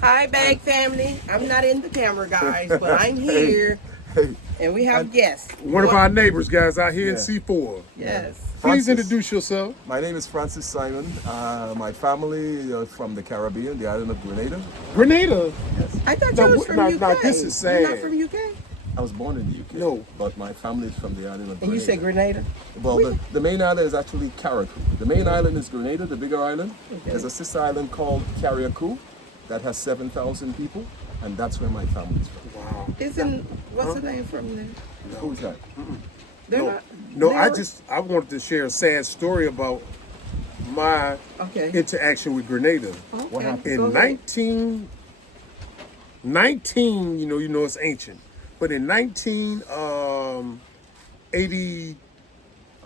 Hi, Bag Family. I'm not in the camera, guys, but I'm here, and we have guests. One of our neighbors, guys, out here in C4. Yes. Please introduce yourself. My name is Francis Simon. My family from the Caribbean, the island of Grenada. Grenada? Yes. I thought you was from UK. Now, this is sad. You're not from UK? I was born in the UK. No. But my family is from the island of Grenada. And you said Grenada? Well, the main island is actually Carriacou. The main island is Grenada, the bigger island. Okay. There's a sister island called Carriacou that has 7,000 people, and that's where my family is from. Wow. What's the name from there? Who's that? I wanted to share a sad story about my interaction with Grenada. Okay. What happened? In 19, you know it's ancient, but in 1980.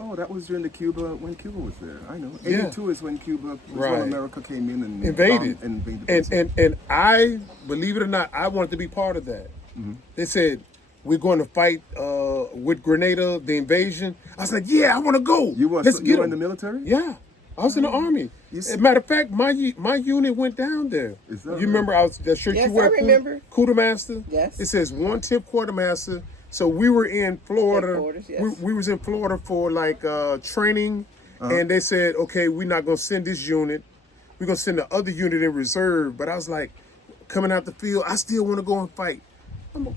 Oh, that was during when Cuba was there. I know. 82 is when Cuba was when America came in and invaded. And I, believe it or not, I wanted to be part of that. Mm-hmm. They said, we're going to fight with Grenada, the invasion. I was like, yeah, I want to go. You were in the military? Yeah. I was in the army. As a matter of fact, my unit went down there. Is that you remember that shirt you wear? I remember. Quartermaster? Yes. It says 1/10 quartermaster. So we were in Florida. Yes. We was in Florida for like training, and they said, okay, we're not gonna send this unit. We're gonna send the other unit in reserve. But I was like, coming out the field, I still want to go and fight.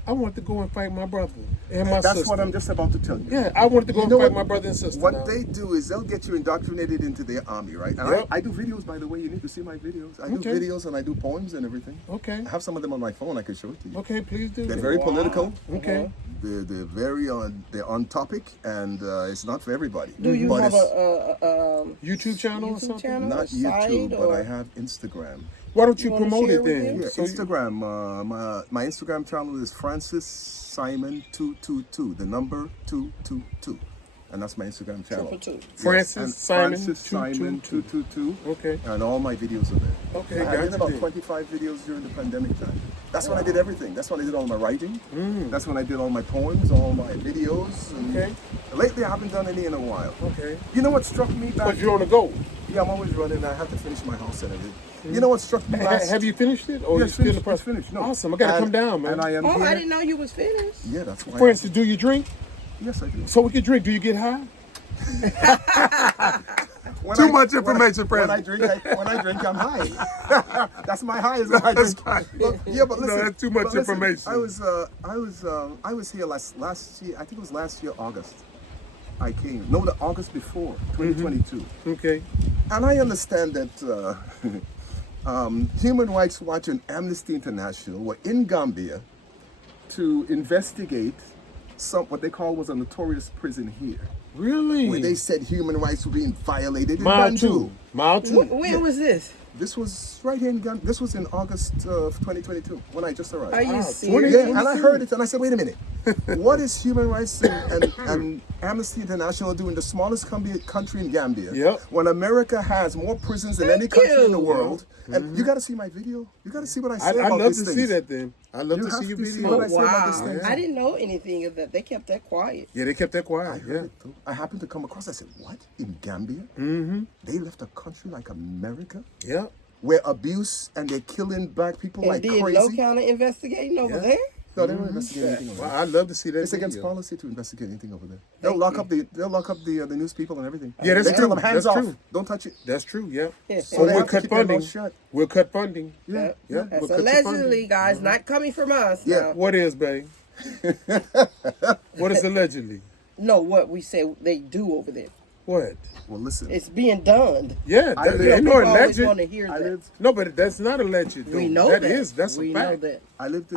I want to go and fight my brother and my sister. That's what I'm just about to tell you. Yeah, I wanted to go and fight my brother and sister. What they do is they'll get you indoctrinated into their army, right? And I do videos, by the way. You need to see my videos. I do videos and I do poems and everything. Okay. I have some of them on my phone. I can show it to you. Okay, please do. They're very political. Okay. They're very they're on topic, and it's not for everybody. Do you have a YouTube channel or something? Not YouTube, but I have Instagram. Why don't you promote it then? Yeah, Instagram. My Instagram channel is Francis Simon 222. The number 222, and that's my Instagram channel. Francis Simon 222. Okay. And all my videos are there. Okay. I did about 25 videos during the pandemic time. That's when I did everything. That's when I did all my writing. That's when I did all my poems, all my videos. And lately, I haven't done any in a while. Okay. You know what struck me back? But you're on the go. Yeah, I'm always running. I have to finish my house and everything. You know what struck me last? Have you finished it? Or yeah, you still in the process? Finished. No. Awesome. I got to come down, man. And I am here. I didn't know you was finished. Yeah, that's why. Francis, do you drink? Yes, I do. So we can drink. Do you get high? Too much information, Francis. When I drink, I'm high. That's my high. Is when I drink. Yeah, but listen. No, that's too much information. I was here last year. I think it was last year, August. I came. No, the August before, 2022. Okay. And I understand that Human Rights Watch and Amnesty International were in Gambia to investigate what they call was a notorious prison here. Really? Where they said human rights were being violated in Mile Banjul. 2. When was this? This was right here in Gambia. This was in August of 2022 when I just arrived. Are you serious? Yeah, and I heard it and I said, wait a minute. What is Human Rights and Amnesty International doing, the smallest country in Gambia, when America has more prisons than any country in the world? And you got to see my video. You got to see what I say about these things. I'd love to see that then. I'd love to see your video. What I say about these things. I didn't know anything of that. They kept that quiet. Yeah, they kept that quiet. I happened to come across, I said, what? In Gambia? They left a country like America? Yeah. Where abuse and they're killing black people like crazy? And did no kind of investigating over there? No, they don't investigate anything over there. Well, I'd love to see that. It's against policy to investigate anything over there. They'll lock up the news people and everything. Yeah, that's they true. Tell them hands that's off. true. Don't touch it. That's true. Yeah. So we'll cut funding. We'll cut funding. Yeah. That's allegedly, guys, not coming from us. Yeah. Now. What is, babe? What is allegedly? No, what we say they do over there. What? Well, listen. It's being done. Yeah, ain't no alleged. No, but that's not alleged. We know that. That's we a fact. know that.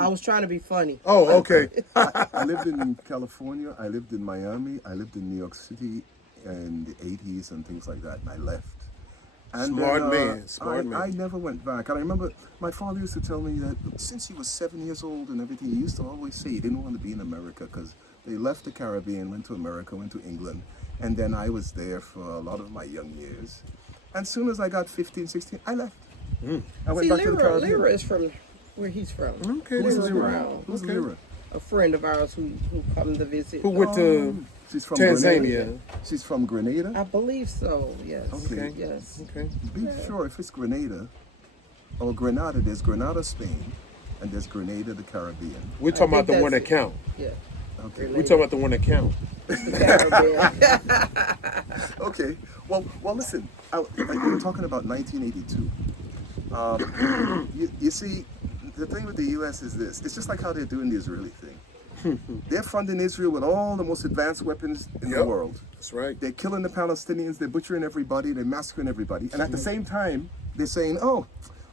I was trying to be funny. Oh, okay. I lived in California. I lived in Miami. I lived in New York City in the 80s and things like that. And I left. And Smart man. I never went back. And I remember my father used to tell me that since he was 7 years old and everything, he used to always say he didn't want to be in America because they left the Caribbean, went to America, went to England. And then I was there for a lot of my young years. And soon as I got 15, 16, I left. I went back to the Caribbean. Lyra is from where he's from. Okay. Who's Lyra? Who's Lyra? A friend of ours who come to visit. Who went to she's from Tanzania? Grenada. She's from Grenada? I believe so, yes. Okay. Yes. Okay. Be sure if it's Grenada, or Grenada. There's Grenada, Spain, and there's Grenada, the Caribbean. We're talking about think the one that's that count. Yeah. Okay. We're talking about the one that count. The Caribbean. Okay. Well. Listen. We're talking about 1982. You see, the thing with the U.S. is this. It's just like how they're doing the Israeli thing. They're funding Israel with all the most advanced weapons in the world. That's right. They're killing the Palestinians. They're butchering everybody. They're massacring everybody. And at the same time, they're saying, "Oh,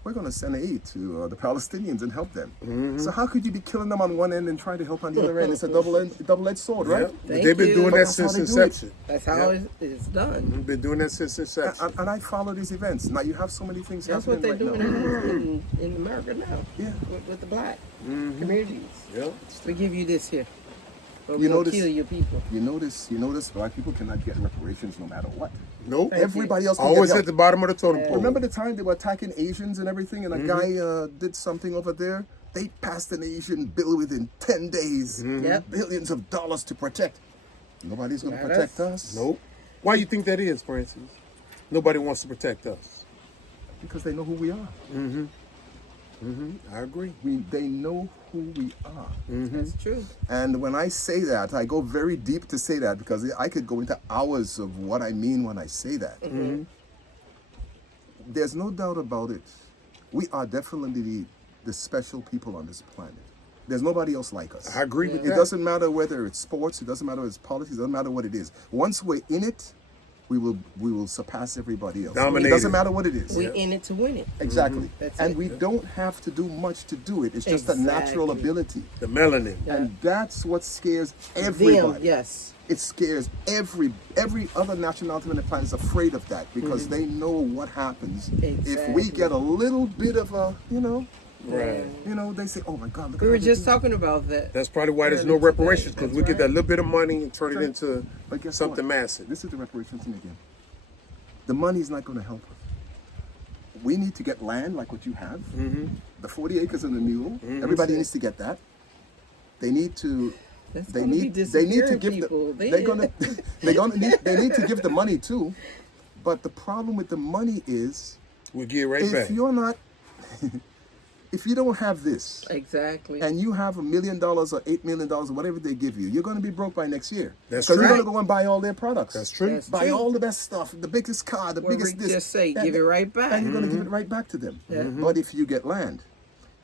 we're going to send aid to the Palestinians and help them." So how could you be killing them on one end and trying to help on the other end? It's a double-edged sword, right? Yep. Thank They've been you. doing But that that's how since they do it. inception. That's how it's done. We've been doing that since inception. And I follow these events. Now you have so many things That's what happening they're right doing now. in America now. Yeah. With the black communities. Yep. We give you this here. But You we don't notice- kill your people. You notice black people cannot get reparations no matter what. Nope. Thank you. Everybody else can Always get at help. the bottom of the totem pole. Remember the time they were attacking Asians and everything, and a guy did something over there? They passed an Asian bill within 10 days. Yep. Billions of dollars to protect. Nobody's going to Not protect us. us. Nope. Why you think that is, Francis? Nobody wants to protect us. Because they know who we are. I agree. They know who we are. That's true. And when I say that, I go very deep to say that because I could go into hours of what I mean when I say that. There's no doubt about it. We are definitely the special people on this planet. There's nobody else like us. I agree with It that. doesn't matter whether it's sports, it doesn't matter whether it's politics, it doesn't matter what it is. Once we're in it, we will surpass everybody else. Dominate It doesn't it. matter what it is. We in it to win it. Exactly. That's And it. we don't have to do much to do it. It's just a natural Exactly. ability. The melanin. And that's what scares everybody. Them, yes. It scares every other nationality on the planet is afraid of that because they know what happens if we Exactly. get a little bit of a, Right. they say, "Oh my God, look We at were how they just do it." talking about that. That's probably why there's no Earlier today. reparations, because we That's get that right. little bit of money and turn it Right. into But guess something what? massive. This is the reparations thing again. The money's not going to help us. We need to get land like what you have, the 40 acres and the mule. Everybody needs to get that. They need to. That's They gonna be need to disappearing give people. they need to give the money too. But the problem with the money is We'll get right if back. you're not if you don't have this Exactly. and you have $1 million or $8 million or whatever they give you, you're going to be broke by next year. That's Because you're right. going to go and buy all their products. That's true. That's Buy true. all the best stuff, the biggest car, the What biggest Rick this. just say, and- give it right back. And you're going to give it right back to them. Yeah. But if you get land,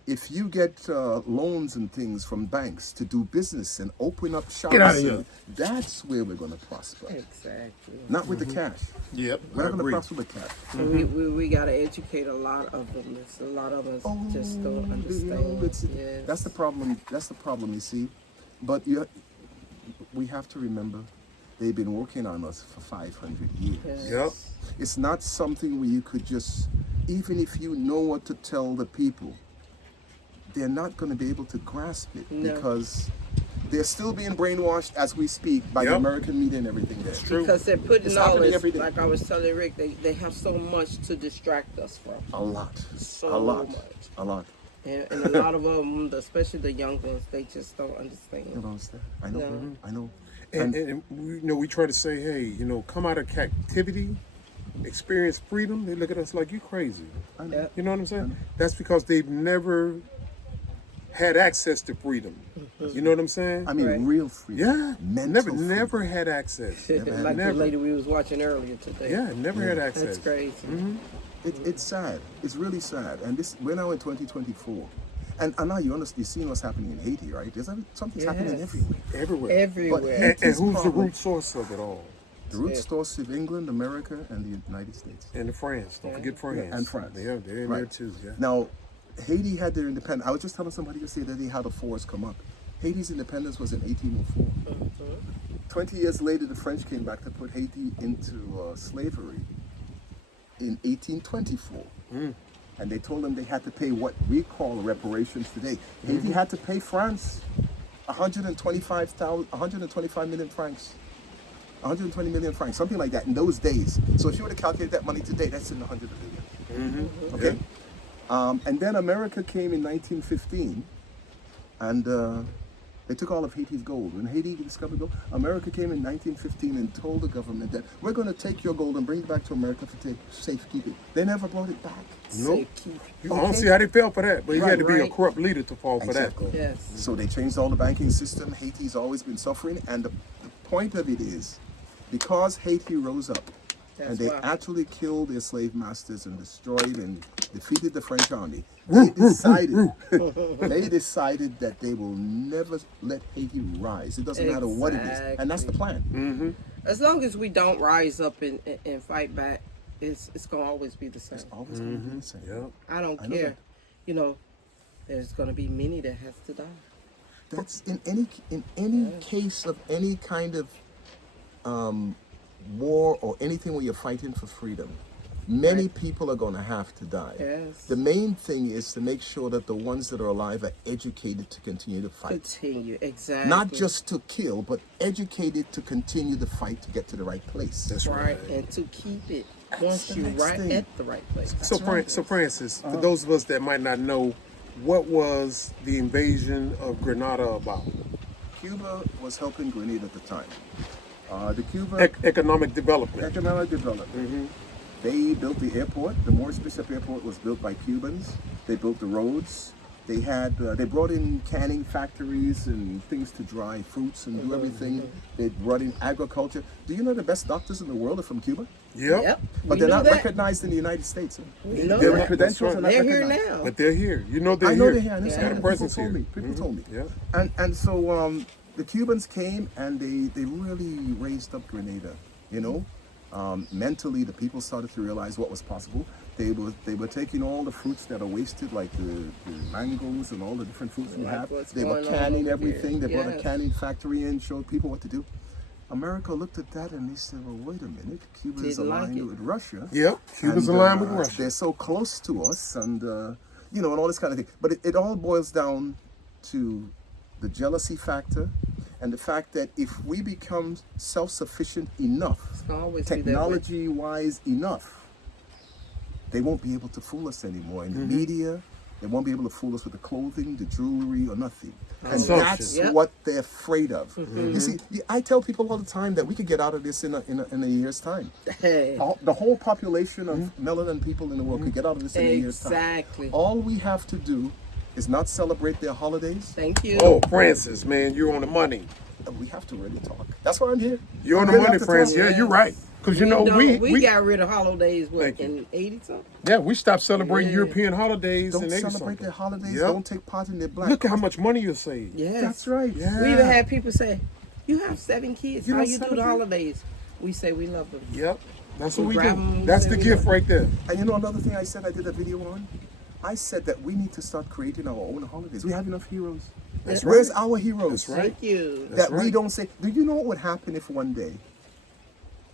if you get loans and things from banks to do business and open up shops, Get out of here. that's where we're going to prosper. Exactly. Not with the cash. Yep. We're I not going to agree. prosper with cash. So we got to educate a lot of them. There's a lot of us just don't understand. Yes. That's the problem. That's the problem, you see. But we have to remember, they've been working on us for 500 years. Yes. Yep. It's not something where you could just, even if you know what to tell the people, they're not going to be able to grasp it No. because they're still being brainwashed as we speak by the Yep. American media and everything there. True. Because they're putting It's all happening this, every day. like I was telling Rick, they have so much to distract us from. A lot. So a lot. much. A lot. And a lot of them, especially the young ones, they just don't You understand. don't understand? I know. No. I know. And we try to say, hey, come out of captivity, experience freedom. They look at us like you crazy. I know. Yeah. You know what I'm saying? That's because they've never had access to freedom. You know what I'm saying? I mean, Right. real freedom. yeah. Mental Never had access. like the Never. lady we was watching earlier today. Yeah, never had access. That's crazy. It's sad. It's really sad. And we're now in 2024. And now you understand, you've seen what's happening in Haiti, right? Something's happening Yes. everywhere. Everywhere. Everywhere. And Haiti's who's the problem- root source of it all? The root source of England, America, and the United States. And France. Don't forget France. Yeah, and France. Yeah, they're in Right. there too. Yeah. Now, Haiti had their independence. I was just telling somebody yesterday that they had a forest come up. Haiti's independence was in 1804. 20 years later, the French came back to put Haiti into slavery in 1824. And they told them they had to pay what we call reparations today. Haiti had to pay France 125 million francs. 120 million francs, something like that in those days. So if you were to calculate that money today, that's in the 100 billion. Okay? And then America came in 1915, and They took all of Haiti's gold. When Haiti discovered gold, America came in 1915 and told the government that we're going to take your gold and bring it back to America for safekeeping. They never brought it back. Nope. I don't see how they fell for that, but he had to be a Right. corrupt leader to fall for that. Exactly. Yes. So they changed all the banking system. Haiti's always been suffering, and the point of it is, because Haiti rose up, and That's they why. actually killed their slave masters and destroyed and defeated the French army. They decided that they will never let Haiti rise. It doesn't matter what it is, and that's the plan. As long as we don't rise up and fight back, it's gonna always be the same. It's always going to be the same. Yep. I don't I know care. that. You know, there's gonna be many that has to die. That's in any case of any kind of war or anything where you're fighting for freedom. Many people are going to have to die. Yes. The main thing is to make sure that the ones that are alive are educated to continue to fight. Continue, exactly. Not just to kill, but educated to continue the fight to get to the right place. That's right, right. and to keep it That's once the you're next right thing. at the right place. So, Francis, for those of us that might not know, what was the invasion of Grenada about? Cuba was helping Grenada at the time. The Cuba Economic development. economic development. They built the airport. The Morris Bishop Airport was built by Cubans. They built the roads. They had they brought in canning factories and things to dry fruits and do everything. They brought in agriculture. Do you know the best doctors in the world are from Cuba? Yep. But we they're knew not that. recognized in the United States. We know Their that. credentials are not They're here recognized. now. But they're here. You know they're I know here. they're here. I know Yeah. some Got a people presence told here. me. People told me. Yeah. And so the Cubans came and they really raised up Grenada. You know, mentally the people started to realize what was possible. They were taking all the fruits that are wasted, like the mangoes and all the different fruits we Like have. what's They were going on canning over everything. here. They brought a Yes. canning factory in, showed people what to do. America looked at that and they said, "Well, wait a minute. Cuba is Didn't like aligned it. with Russia. Yep. Cuba's And, aligned with Russia. They're so close to us, and you know, and all this kind of thing. But it all boils down to the jealousy factor, and the fact that if we become self-sufficient enough, It's gonna always be that way. technology-wise enough, they won't be able to fool us anymore in the media. They won't be able to fool us with the clothing, the jewelry, or nothing. And Consumption. that's Yep. what they're afraid of. You see, I tell people all the time that we could get out of this in a year's time. Hey. The whole population of melanin people in the world could get out of this in a year's time. Exactly. All we have to do is not celebrate their holidays. Thank you. Oh, Francis, man, you're on the money. And we have to really talk. That's why I'm here. You're on I the really money, have to Francis. talk. Yeah, you're right. Because, you know, we got rid of holidays, what, Thank you. in 80 something? yeah, we stopped celebrating Yeah. European holidays Don't in 80 celebrate something. their holidays. Yep. Don't take part in their black. Look at how much money you save. Yes. That's right. Yeah. We even had people say, "You have 7 kids. You How don't you do the celebrate? holidays?" We say we love them. Yep. That's We what we grab do. 'em, That's say the we gift love right there. And you know another thing I said I did a video on? I said that we need to start creating our own holidays. We have enough heroes. That's Where's right. our heroes? That's right. Thank you. That's That we right. don't say. Do you know what would happen if one day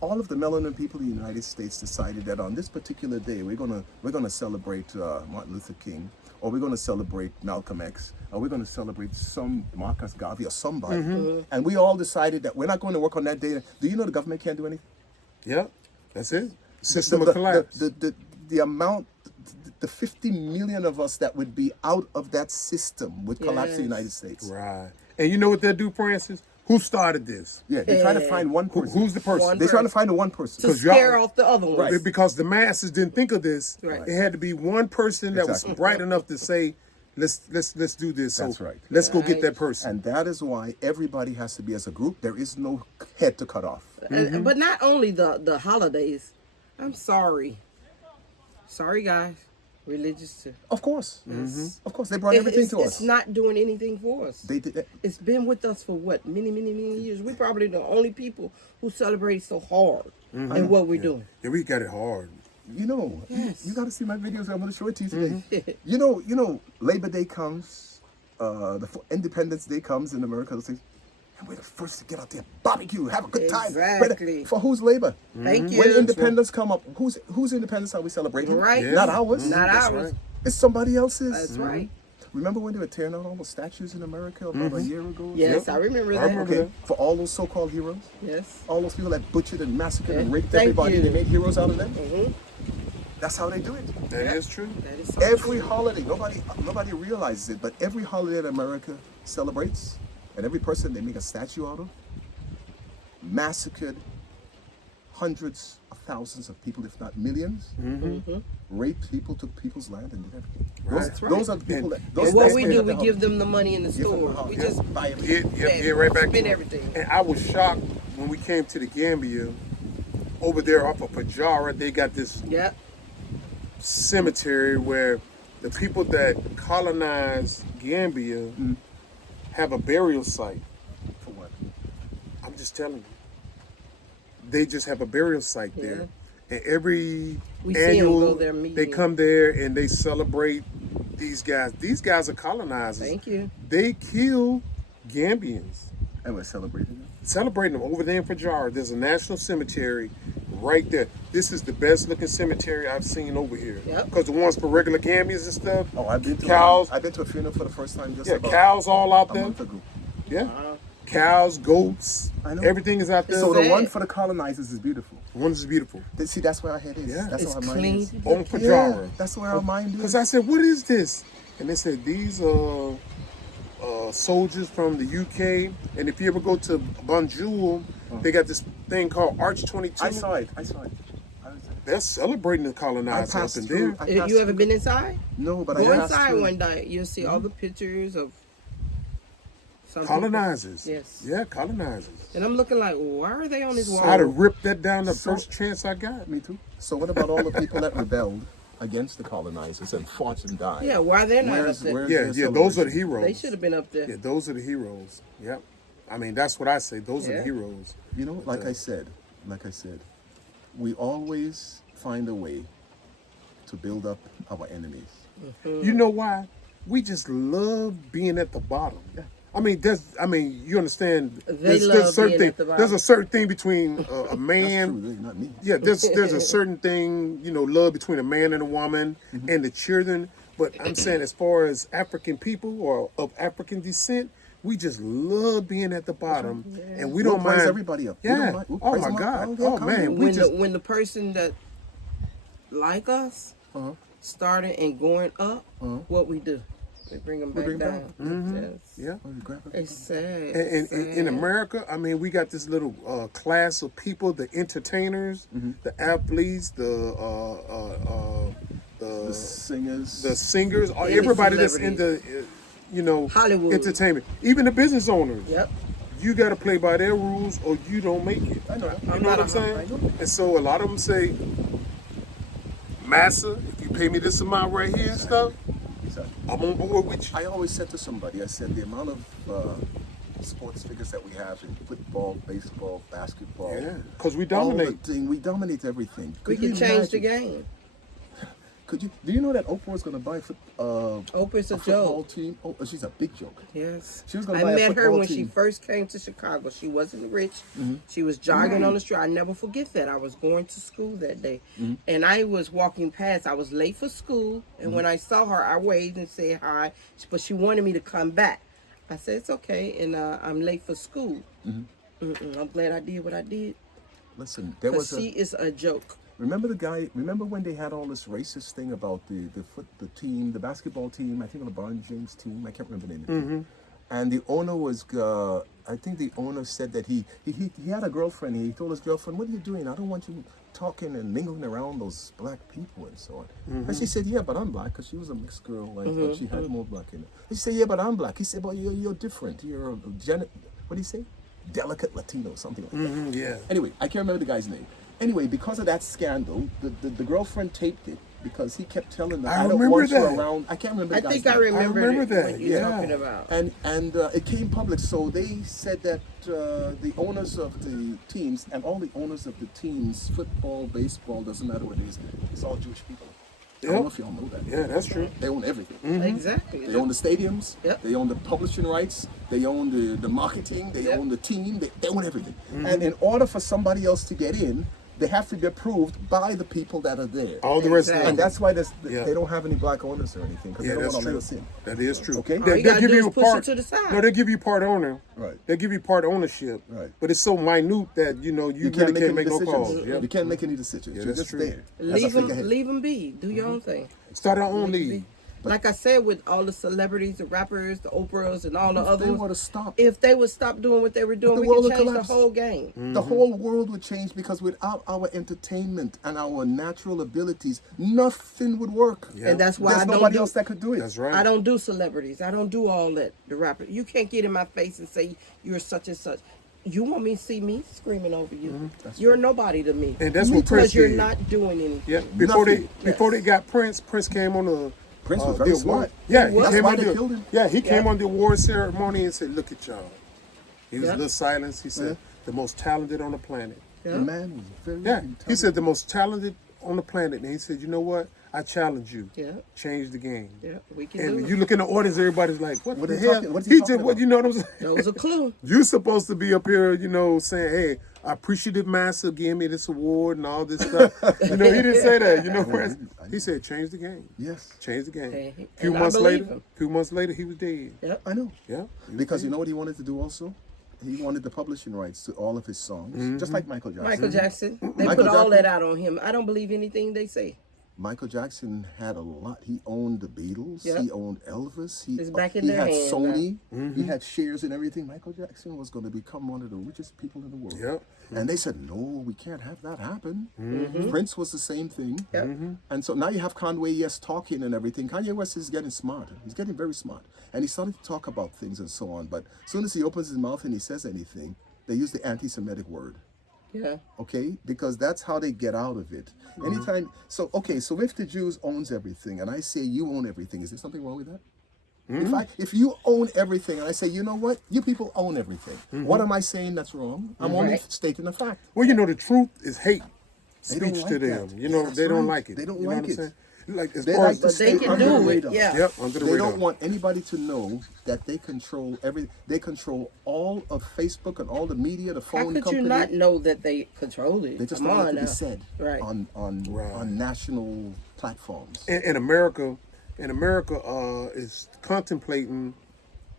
all of the melanin people in the United States decided that on this particular day we're gonna celebrate Martin Luther King, or we're gonna celebrate Malcolm X, or we're gonna celebrate some Marcus Garvey or somebody, and we all decided that we're not going to work on that day. Do you know the government can't do anything? Yep. That's it. System the, of collapse. the amount, the 50 million of us that would be out of that system would collapse the Yes. United States. Right. And you know what they'll do, Francis? Who started this? Yeah, they try to find one person. Who's the person? One They're trying to find the one person. To 'Cause y'all- scare off the other ones. Right. Because the masses didn't think of this. Right. It had to be one person that Exactly. was bright enough to say, let's do this. That's so right. Let's go get Right. that person. And that is why everybody has to be as a group. There is no head to cut off. But not only the holidays. I'm sorry. Sorry, guys. Religious too. Of course. Of course. They brought It- everything it's, to us. it's not doing anything for us. They did. It's been with us for what, many years. We're probably the only people who celebrate so hard in what we're doing. Yeah, we got it hard. You know, Yes. you got to see my videos. I'm going to show it to you today. You know, Labor Day comes, Independence Day comes in America. They'll say, and we're the first to get out there, barbecue, have a good time. Exactly. For whose labor? Thank you. When independence come up, whose independence are we celebrating? Right. Yeah. Not ours. Not That's ours. right. It's somebody else's. That's right. Remember when they were tearing out all the statues in America about a year ago? Yes, Yep. I remember I that. remember Okay, that. for all those so-called heroes, Yes. all those people that butchered and massacred and Yeah. raped Thank everybody, you. they made heroes out of them. Mhm. That's how they do it. That is true. That is so Every true. holiday, nobody realizes it, but every holiday that America celebrates, And every person they make a statue out of massacred hundreds of thousands of people, if not millions. Raped people, took people's land, and did everything. Those are the people that. Those, And what that's we the do, people we that give them the money in the store. We just buy everything. Get right back spend to it. everything. And I was shocked when we came to the Gambia. Over there off of Pajara, they got this Yep. cemetery where the people that colonized Gambia have a burial site. For what? I'm just telling you. They just have a burial site there. And every We see 'em annual, go there they meeting. come there and they celebrate these guys. These guys are colonizers. Thank you. They kill Gambians. And we're celebrating them. Celebrating them over there in Pajara. There's a national cemetery right there. This is the best looking cemetery I've seen over here. Yep. Because the ones for regular Gambians and stuff. Oh, I've been to cows. I've been to a funeral for the first time just Yeah, about cows all out a there. month ago. Yeah. Cows, goats, I know. everything is out there. So the sad. one for the colonizers is beautiful. One is beautiful. See, that's where our head is. Yeah. That's It's where our mind clean. is. On Pajara. That's where our mind is. Because I said, what is this? And they said, these are soldiers from the UK. And if you ever go to Banjul, they got this thing called Arch 22. I saw it. They're celebrating the colonizers up passed in through. there. I You passed ever through- been inside? No, but Go I passed inside through. one day. You'll see all the pictures of some Colonizers. people. Yes. Yeah, colonizers. And I'm looking like, why are they on this wall? I'd have ripped that down the So- first chance I got. Me too. So what about all the people that rebelled against the colonizers and fought and died? Yeah, why they're not up there? Yeah, their those are the celebration? heroes. They should have been up there. Yeah, those are the heroes. Yep. I mean, that's what I say. Those are Yeah. the heroes. You know, like I said, we always find a way to build up our enemies. You know why? We just love being at the bottom. I mean, you understand? They love certain being thing. at the bottom. There's a certain thing between a That's man. true, really, not me. Yeah, there's a certain thing, love between a man and a woman and the children. But I'm saying, as far as African people or of African descent, we just love being at the bottom, and we We'll don't praise mind everybody up. We don't Yeah. mind. We'll Oh praise my them up. God. They'll Oh come. man. We When just when the person that like us started and going up, what we do? We bring them back bring 'em down. Yes. yeah. Oh, you grab it? It's sad. And It's in sad. America, I mean, we got this little class of people: the entertainers, the athletes, the Singers. singers, And the everybody that's into, Hollywood. entertainment. Even the business owners. Yep. You got to play by their rules, or you don't make it. I know. You I'm know not what I'm saying? I know. And so a lot of them say, "Massa, if you pay me this amount right here and stuff, Exactly. I'm on board with you." I always said to somebody, I said, the amount of sports figures that we have in football, baseball, basketball, Yeah, because we all the dominate. thing, we dominate everything. We Could you can change the imagine- game. Do you know that Oprah was going to buy Oprah's a football joke. team? Oh, she's a big joke. Yes. She was gonna I buy a met her football when she team. first came to Chicago. She wasn't rich. She was jogging on the street. I never forget that. I was going to school that day. And I was walking past. I was late for school. And when I saw her, I waved and said hi. But she wanted me to come back. I said, it's okay. And I'm late for school. I'm glad I did what I did. Listen, there was Because she is a joke. Remember the guy? Remember when they had all this racist thing about the team, the basketball team? I think LeBron James team. I can't remember the name. Of it. And the owner was, I think the owner said that he had a girlfriend. He told his girlfriend, "What are you doing? I don't want you talking and mingling around those black people and so on." And she said, "Yeah, but I'm black," because she was a mixed girl, but she had more black in her. He said, "Yeah, but I'm black." He said, "But you're different. You're what do you say? Delicate Latino, something like that." Yeah. Anyway, I can't remember the guy's name. Anyway, because of that scandal, the girlfriend taped it because he kept telling her, I "I don't remember want you that. around." I can't remember. I The guy's think I name. remember, remember that, what you're yeah. talking about. And it came public, so they said that the owners of the teams and all the owners of the teams, football, baseball, doesn't matter what it is, it's all Jewish people. I don't know if y'all know that. Yeah, that's true. They own everything. Exactly. They own the stadiums. Yep. They own the publishing rights. They own the marketing. They Yep. own the team. They own everything. And in order for somebody else to get in, they have to be approved by the people that are there. All the rest of Exactly. them. And that's why Yeah. they don't have any black owners or anything because Yeah, they don't that's want to true. let us in. That is true. Okay. All you gotta do is push it to the side. No, they give you part owner. Right. They give you part ownership. Right. But it's so minute that you You really can't any make no decisions. calls. Yeah. You can't make any decisions. Yeah, You're that's just true. there. as a Leave figurehead. them be. Do your own thing. Start our own league. like I said, with all the celebrities, the rappers, the Oprahs, and all the If other they ones, were to stop, if they would stop doing what they were doing, The we world could would change collapse. the whole game. the whole world would change, because without our entertainment and our natural abilities, nothing would work. Yeah. And that's why There's I don't nobody do, else that could do it. That's right. I don't do celebrities. I don't do all that. The rapper, you can't get in my face and say you're such and such. You want me to see me screaming over you? You're nobody to me. And that's what Prince because you're did. not doing anything. Yeah, before Nothing. they got Prince came on the Prince was the very award. smart. Yeah, He was. That's came why on they the killed him. yeah he came Yeah. on the award ceremony and said, "Look at y'all." He was Yeah. a little silence. He said, Yeah. "The most talented on the planet." Yeah. The man was very Yeah, intelligent. he said the most talented on the planet, and he said, "You know what? I challenge you. Yeah. Change the game." Yeah, we can And do you it. look in the audience, everybody's like, "What, What the are you hell?" talking- what is he talking just, what about? you know what I'm saying? That was a clue. You're supposed to be up here, you know, saying, "Hey, I appreciative master gave me this award and all this stuff." You know, he didn't say that. You know, Prince. He said, "Change the game. Yes, Change the game." Okay. Few And I months believe later, him. few months later, he was dead. Yep. I know. Yeah. Because you know what he wanted to do also? He wanted the publishing rights to all of his songs, just like Michael Jackson. Michael Jackson. They Michael put all Jackson. that out on him. I don't believe anything they say. Michael Jackson had a lot. He owned the Beatles. Yep. He owned Elvis. It's back in he their had hand Sony. He had shares in everything. Michael Jackson was going to become one of the richest people in the world. Yep. And they said, no, we can't have that happen. Mm-hmm. Prince was the same thing. Yep. And so now you have Kanye West talking and everything. Kanye West is getting smart. He's getting very smart. And he started to talk about things and so on. But as soon as he opens his mouth and he says anything, they use the anti-Semitic word. Yeah. Okay, because that's how they get out of it. Anytime, so if the Jews owns everything, and I say you own everything, is there something wrong with that? If you own everything, and I say, you know what, you people own everything, what am I saying that's wrong? I'm only Right. stating a fact. Well, you know, the truth is hate They don't speech like to them. that. You know, That's they don't right. like it. They don't You know like what I'm it. saying? Like as They far like as to But they stay can under do the it. radar. Yeah. yep, under the They radar. don't want anybody to know that they control they control all of Facebook and all the media, the How phone could company. you not know that they control it? They just Come don't want on it to be now. said Right. on national platforms. in America, is contemplating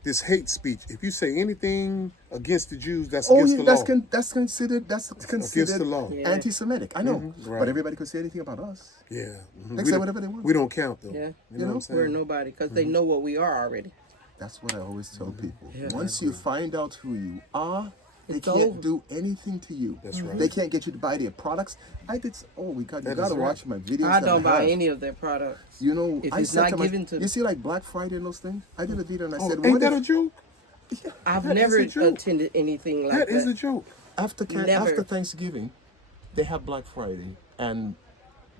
this hate speech. If you say anything against the Jews, that's Oh against yeah, the law. that's considered Against the law. Yeah. anti-Semitic. I know, right. but everybody could say anything about us. Yeah. They We say don't- whatever they want. We don't count though. Yeah. You know what I'm saying? We're nobody because they know what we are already. That's what I always tell people. Yeah. Once you find out who you are, they It's can't over. do anything to you. That's right. They can't get you to buy their products. I did. Oh, we got. You That got is to right. watch my videos. I that don't buy have. any of their products. You know, If I it's said not to given to you me. see, like Black Friday and those things. I did a video and I said, Ain't what that if a joke? I've That is never a joke. attended anything like That that. is a joke. after Never. Thanksgiving, they have Black Friday and.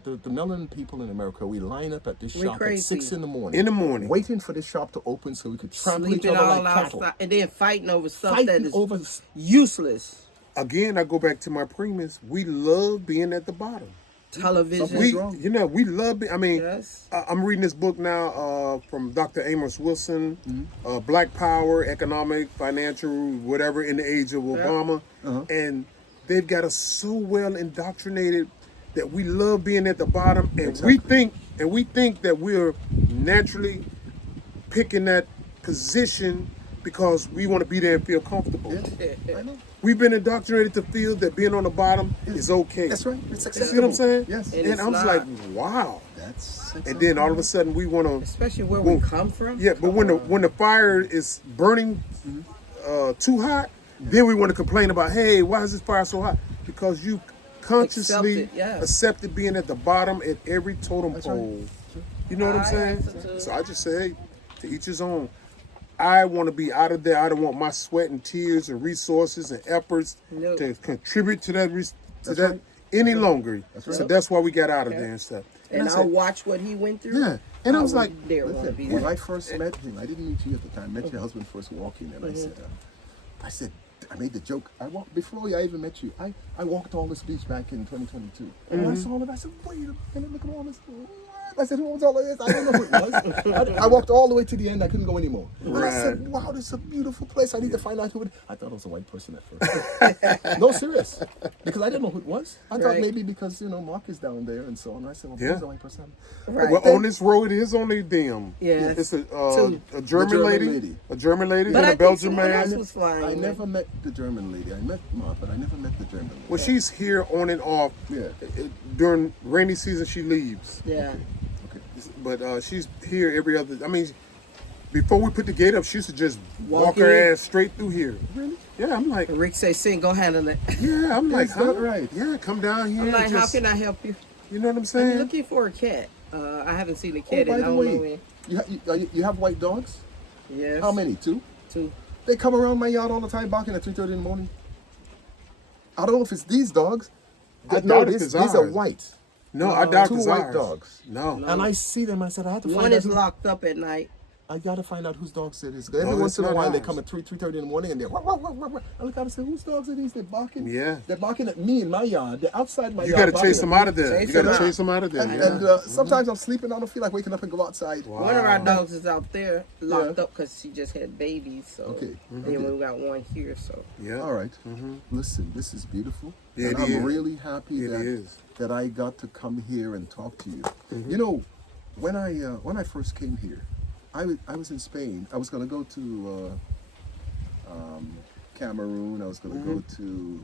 The melanin people in America, we line up at this We shop crazy. at 6 in the morning. In the morning. Waiting for this shop to open so we could trample each Sleeping other all like cattle. outside and then fighting over stuff Fighting that is over useless. Again, I go back to my premise. We love being at the bottom. Television. Something's We, wrong. you know, we love. I mean, Yes. I'm reading this book now from Dr. Amos Wilson, Mm-hmm. Black Power, Economic, Financial, whatever, in the age of Obama, Uh-huh. and they've got us so well indoctrinated that we love being at the bottom, and we think that we're naturally picking that position because we want to be there and feel comfortable. I know. We've been indoctrinated to feel that being on the bottom is okay. That's right. It's You acceptable. see what I'm saying? Yes. And And it's I'm just not. like, wow. That's And then all of a sudden we want to. Especially where Well, we come from. Yeah, but when the fire is burning too hot, then we want to complain about, hey, why is this fire so hot? Because you consciously Accept it, yeah. accepted being at the bottom at every totem right. pole. You know what I'm I saying? accept it. So I just say, hey, to each his own. I want to be out of there. I don't want my sweat and tears and resources and efforts No. to contribute to that That's right. any longer. That's right. So that's why we got out of Yeah. there and stuff. And I I'll said, watch what he went through. Yeah. And I was wouldn't like, dare want to listen, be when there. I first met him, I didn't meet you at the time. I met your husband first walking, and I said, I made the joke. I walked before I even met you. I walked all this beach back in 2022, and I saw it. I said, wait a minute, look at all this. What? I said, who owns all of this? I don't know who it was. I walked all the way to the end. I couldn't go anymore. And I said, wow, this is a beautiful place. I need to find out who it is. I thought it was a white person at first. No, serious. Because I didn't know who it was. I thought Right. maybe because, Mark is down there and so on. I said, well, Yeah. who's a white person? Right. well, then- on this road, it is only them. Yeah. It's Two. a German German lady, lady. a German lady, But and I a think Belgian someone man. else was flying. I with. never met the German lady. I met Mark, but I never met the German lady. Well, she's here on and off. Yeah. During rainy season, she leaves. Yeah. Okay. but she's here every other. I mean, before we put the gate up, she used to just walk in. her ass straight through here. Really? Yeah, I'm like, Rick say, "Sin, go handle it." yeah, I'm like, Is that right? Yeah, come down here. I'm like, and how just, can I help you? You know what I'm I'm saying? looking for a cat. I haven't seen a Oh, cat by in I the don't know way, when. you have white dogs? Yes. How many? Two? Two. They come around my yard all the time barking at 3:30 in the morning. I don't know if it's these dogs. I No, doubt if it's these are ours. white. No, I doubt Two it's white ours. dogs. No. And I see them. I said, I have to One find out. is locked up at night. I gotta find out whose dogs it is. 'Cause every No, once it's in a not while they ours. come at 3:30 in the morning and they're wah, wah, wah, wah, wah. I look out and say, whose dogs are these? They're barking. Yeah. They're barking at me in my yard. They're outside my You yard. got to barking chase at them me. out of there. Chase You got them to out. chase them out of there. And, Yeah. sometimes I'm sleeping. I don't feel like waking up and go outside. Wow. One of our dogs is out there locked Yeah. up because she just had babies. So Okay. and Okay. we got one here. So Yeah. All right. Listen, this is beautiful. Yeah, and it I'm is. really happy It that is. that I got to come here and talk to you. You know, when I first came here, I was in Spain. I was going to go to Cameroon. I was going to go to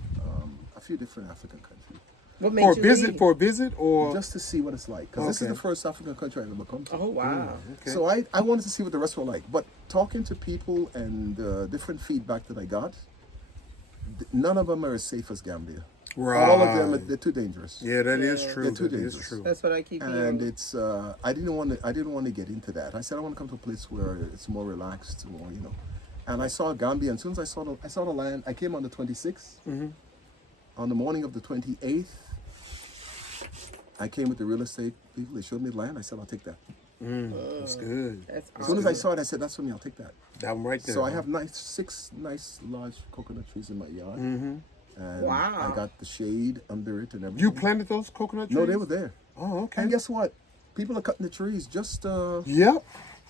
a few different African countries what made For a you visit, leave? for a visit, or just to see what it's like. Because this is Okay. the first African country I've ever come to. Oh wow. okay. So I wanted to see what the rest were like. But talking to people and different feedback that I got, none of them are as safe as Gambia. right. All of them, they're too dangerous. Yeah, that is Yeah. true. They're too That is dangerous. true. That's what I keep hearing. And it's I didn't want to get into that. I said I want to come to a place where it's more relaxed, more And I saw Gambia. And as soon as I saw the land, I came on the 26th. On the morning of the 28th, I came with the real estate people. They showed me the land. I said I'll take that. That's good. That's As soon as I saw it, I said that's for me. I'll take that. That one right there. So I have six nice large coconut trees in my yard. And Wow. I got the shade under it and everything. You planted those coconut trees? No, they were there. Oh, okay. And guess what? People are cutting the trees just Yep.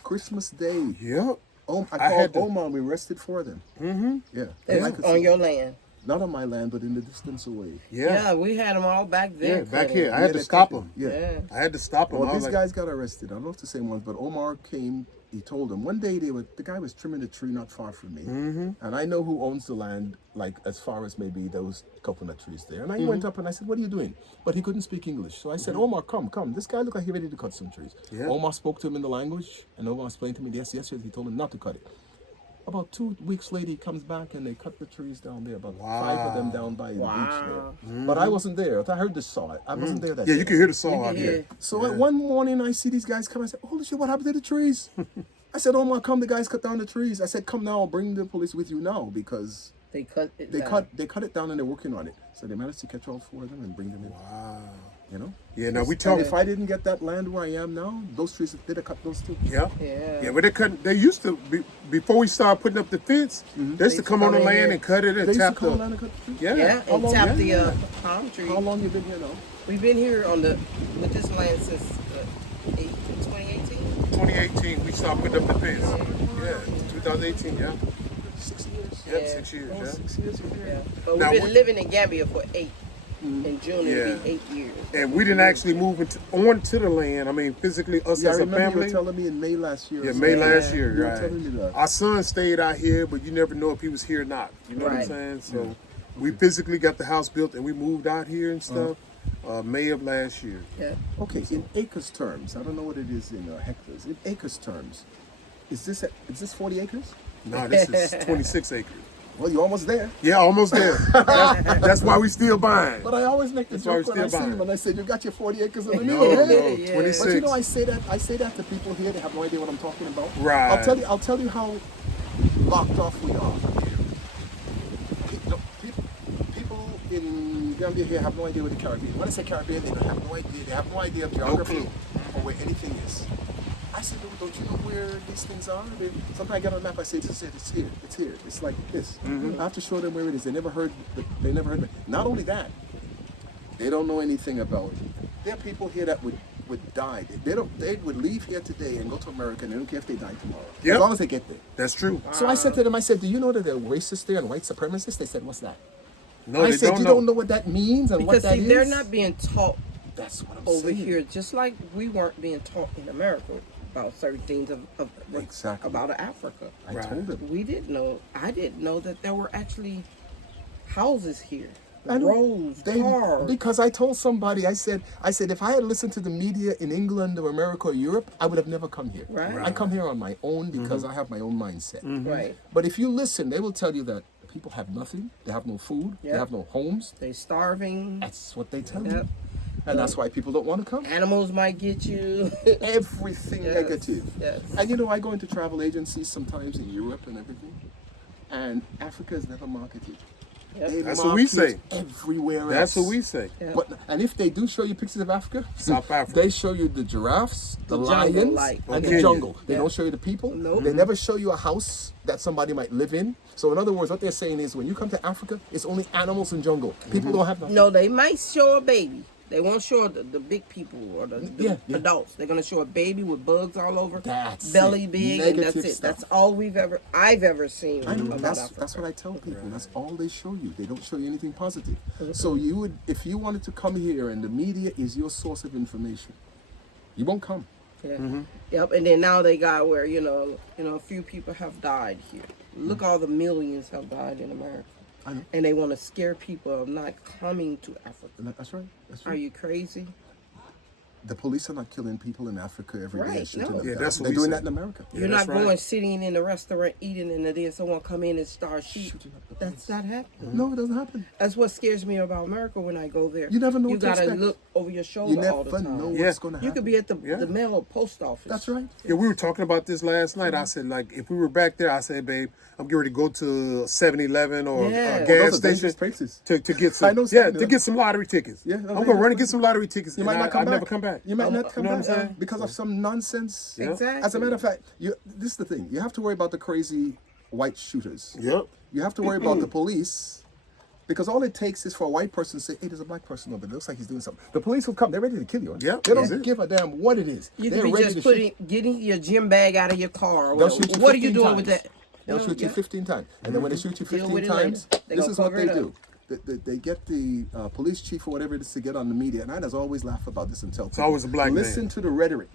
Christmas Day. Yep. Oh, I I had called to- Omar and we rested for them. Mm-hmm. Yeah. And I That's could on see- your land. Not on my land, but in the distance away. Yeah, we had them all back there. Yeah, back cutting. here. I had to they're stop cutting. them. Yeah. Yeah. I had to stop them. Well, I was these like, guys got arrested. I don't know if it's the same ones, but Omar came. He told them one day the guy was trimming a tree not far from me, and I know who owns the land, like as far as maybe those coconut trees there. And I went up and I said, "What are you doing?" But he couldn't speak English, so I said, "Omar, come. This guy looked like he ready to cut some trees." Yeah. Omar spoke to him in the language, and Omar explained to me, yes. He told him not to cut it. About 2 weeks later, he comes back and they cut the trees down there, about 5 of them down by the beach there. But I wasn't there. I heard the saw. I wasn't there that yeah, day. you can hear the saw You out can here. hear. So at one morning, I see these guys come. I said, "Holy shit, what happened to the trees?" I said, "Omar, come. The guys cut down the trees." I said, "Come now. I'll bring the police with you now because They cut it. they down. cut it down and they're working on it." So they managed to catch all 4 of them and bring them in. Wow. You know. Yeah, now we And talk. if I didn't get that land where I am now, those trees they'd have cut those too. Yeah. Yeah. Yeah, but they couldn't. They used to be, before we started putting up the fence. They used to come on the come in land here. and cut it They and used to tap come the. land and cut the trees. Yeah. Yeah, How and long- tap yeah. the palm tree. How long you been here now? We've been here with this land since 2018. 2018, we started putting up the fence. Yeah, 2018. Yeah. 6 years. Yep, Yeah. 6 years. Oh, Yeah. 6 years you're Yeah. here. But Now, we've what- been living in Gambia for 8. In June Yeah. it'll be 8 years. And we didn't actually move onto the land. I mean, physically, us Yeah, I as a remember you family. were telling me in May last year. Yeah, or May something. last Yeah. year, You were right. telling me that. Our son stayed out here, but you never know if he was here or not. You know what I'm Right. saying? So we physically got the house built and we moved out here and stuff. May of last year. Yeah. Okay, in acres terms, I don't know what it is in hectares. In acres terms, is this 40 acres? No, this is 26 acres. Well, you're almost there. Yeah, almost there. That's why we still buying. But I always make the That's why joke we're when I still see buying. them and I say, "You got your 40 acres in the No, middle." no, Yeah. 26. But you know, I say that to people here. They have no idea what I'm talking about. Right. I'll tell you how locked off we are. People in Gambia here have no idea what the Caribbean. When I say Caribbean, they have no idea. They have no idea of geography clue. or where anything is. I said, "Don't you know where these things are?" Sometimes I get on a map. I say, "It's here. It's here. It's like this." I have to show them where it is. They never heard. They never heard me. Not only that, they don't know anything about. There are people here that would die. They would leave here today and go to America, and they don't care if they die tomorrow. Yep. As long as they get there. That's true. So I said to them, "Do you know that there are racists there and white supremacists?" They said, "What's that?" No, I they said, don't "You know. don't know what that means and Because what that see, is?" they're not being taught That's what I'm over saying. here, just like we weren't being taught in America about certain things Exactly. about Africa. I Right. told them. We didn't know. I didn't know that there were actually houses here. roads, cars. Because I told somebody, I said, if I had listened to the media in England or America or Europe, I would have never come here. Right. I come here on my own because I have my own mindset. Right. But if you listen, they will tell you that people have nothing. They have no food. They have no homes. They starving. That's what they tell Yep. you. And that's why people don't want to come. Animals might get you. Everything Yes, negative. yes. And you know, I go into travel agencies sometimes in Europe and everything, and Africa is never marketed. Yep. They That's what we say. everywhere else. That's what we say. Yep. But and if they do show you pictures of Africa, South Africa. they show you the giraffes, the jungle, lions, like, and Kenya. the jungle. They Yeah. don't show you the people. Nope. They never show you a house that somebody might live in. So in other words, what they're saying is when you come to Africa, it's only animals and jungle. People don't have nothing. No, they might show a baby. They won't show the big people or the Yeah. adults. They're gonna show a baby with bugs all over, That's belly it. big, and that's Negative it. stuff. That's all I've ever seen. I know, about that's Africa. what I tell people. That's all they show you. They don't show you anything positive. So you would, if you wanted to come here and the media is your source of information, you won't come. Yeah. Yep. And then now they got where a few people have died here. Look, all the millions have died in America. I know. And they want to scare people of not coming to Africa. That's right. That's Are right. you crazy? The police are not killing people in Africa every day. Right, and shooting no. them Yeah, down. that's what They're we doing say. that in America. You're that's not right. going sitting in the restaurant eating and then someone come in and start shooting. Shooting up the That's place. not happening. No, it doesn't happen. That's what scares me about America when I go there. You never know You what to gotta expect. look over your shoulder You all the never time. know Yeah. what's going to happen. You could be at the Yeah. mail or post office. That's right. Yeah, we were talking about this last night. I said, like, if we were back there, I said, babe, I'm getting ready to go to 7-Eleven or Yeah. a Oh, gas those are station dangerous places. to get some. I know Yeah, 7-Eleven. to get some lottery tickets. Yeah, I'm no, gonna they- run and get some lottery tickets. You might and not come I back. never come back. You might not come you know what back I'm saying? because of some nonsense. Yeah. Exactly. As a matter of fact, this is the thing. You have to worry about the crazy white shooters. Yep. You have to worry about the police because all it takes is for a white person to say, hey, there's a black person over there. It looks like he's doing something. The police will come. They're ready to kill you. Yep, They that's don't it. give a damn what it is. You They're could be ready just to shoot. getting your gym bag out of your car. Or They'll whatever. shoot you What are you 15 doing with times. that? They'll You know, shoot you yeah. 15 times. And then when they shoot you Deal 15 with it times, later. They this gonna is what cover they it do. They get the police chief or whatever it is to get on the media. And I just always laugh about this and tell people. always a black man. Listen to the rhetoric.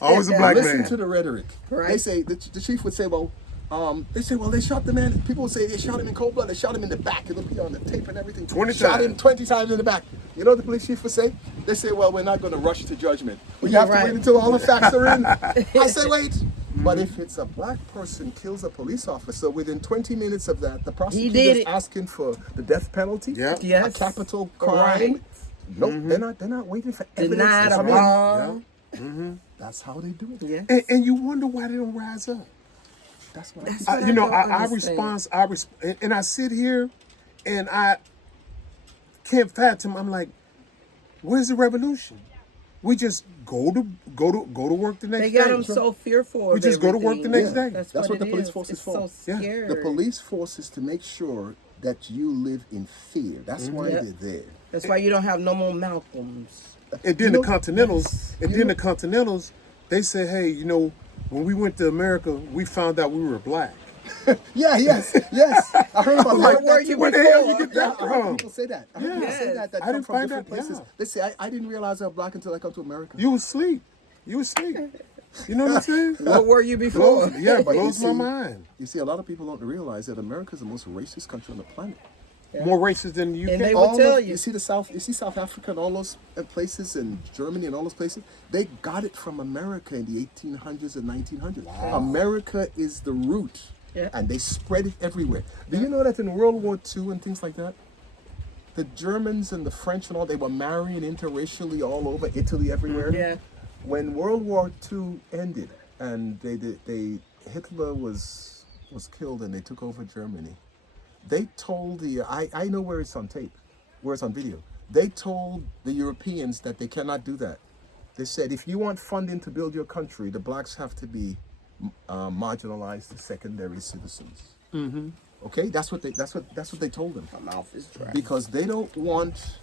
Always a black Listen man. to the rhetoric. Right. They say, the chief would say, well, they shot the man. People would say they shot him in cold blood. They shot him in the back. It'll be on the tape and everything. 20 Shot him times. 20 times in the back. You know what the police chief would say? They say, well, we're not going to rush to judgment. We Yeah, have to right. wait until all the facts are in. I say, wait. But if it's a black person kills a police officer, within 20 minutes of that, the did prosecutor's it. asking for the death penalty, Yeah. Yes. a capital crime. Right. Nope, they're not waiting for evidence Denied to a come in. wrong. That's how they do it. Yeah. And you wonder why they don't rise up. That's what That's I what You know, don't I understand. respond, and I sit here, and I can't fathom. I'm like, where's the revolution? We just go to work the next They day. got them so fearful. We of just go to work the everything. next day. That's what the it police is. force It's is for. So Yeah. scary. The police force is to make sure that you live in fear. That's why Yep. they're there. That's why you don't have no more Malcolms. And then You know- the Continentals, you know- they say, hey, when we went to America, we found out we were black. Yeah, yes. I heard about Where that. were too. you Where the hell before? you get Yeah, that I heard from? people say that. I heard people Yes. say that I come didn't from find different that, places. yeah. They say, I didn't realize I was black until I come to America. You was asleep. You know what I'm saying? What were you before? Yeah, But you blows my see- mind. You see, a lot of people don't realize that America is the most racist country on the planet. More racist than the UK. And they will tell you. You see South Africa and all those places, and Germany and all those places. They got it from America in the 1800s and 1900s. America is the root, Yeah. and they spread it everywhere. Do you know that in World War II and things like that, the Germans and the French and all, they were marrying interracially all over Italy, everywhere. Yeah. When World War II ended and Hitler was killed and they took over Germany, they told I know where it's on tape, where it's on video. They told the Europeans that they cannot do that. They said, if you want funding to build your country, the blacks have to be marginalized to secondary citizens. Mm-hmm. Okay, that's what they told them. My mouth is dry. Because they don't want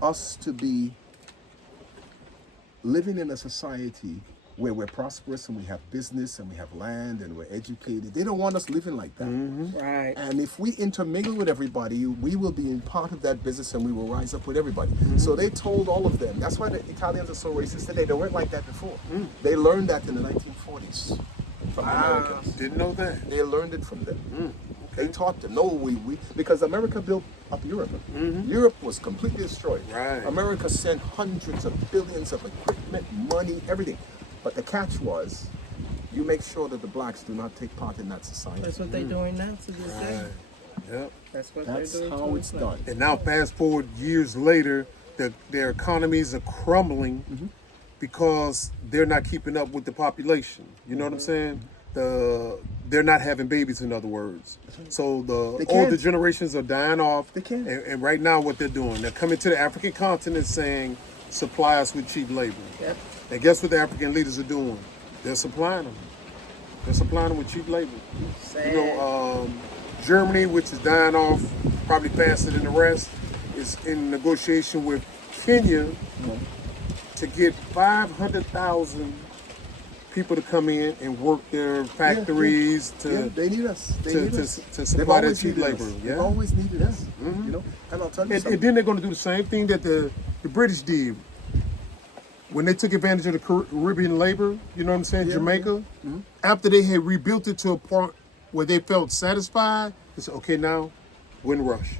us to be living in a society where we're prosperous and we have business and we have land and we're educated. They don't want us living like that. Right. And if we intermingle with everybody, we will be in part of that business and we will rise up with everybody. So they told all of them. That's why the Italians are so racist today. They weren't like that before. They learned that in the 1940s from the Americans. Didn't know that. They learned it from them. They taught them. No, because America built up Europe. Europe was completely destroyed. Right. America sent hundreds of billions of equipment, money, everything. But the catch was, you make sure that the blacks do not take part in that society. That's what they're doing now to this day. Right. Yep. That's what That's they're doing. how it's done. And now, fast forward years later, their economies are crumbling because they're not keeping up with the population. You know what I'm saying? They're not having babies, in other words. So the older generations are dying off. They can't. And right now, what they're doing, they're coming to the African continent saying, supply us with cheap labor. Yep. And guess what the African leaders are doing? They're supplying them. They're supplying them with cheap labor. Sad. You know, Germany, which is dying off probably faster than the rest, is in negotiation with Kenya to get 500,000 people to come in and work their factories they need us. They need us. to supply that cheap labor. They've always needed us. You know, and I'll tell you something. And then they're going to do the same thing that the British did when they took advantage of the Caribbean labor. You know what I'm saying? Jamaica. After they had rebuilt it to a point where they felt satisfied, they said, "Okay, now we're in a rush.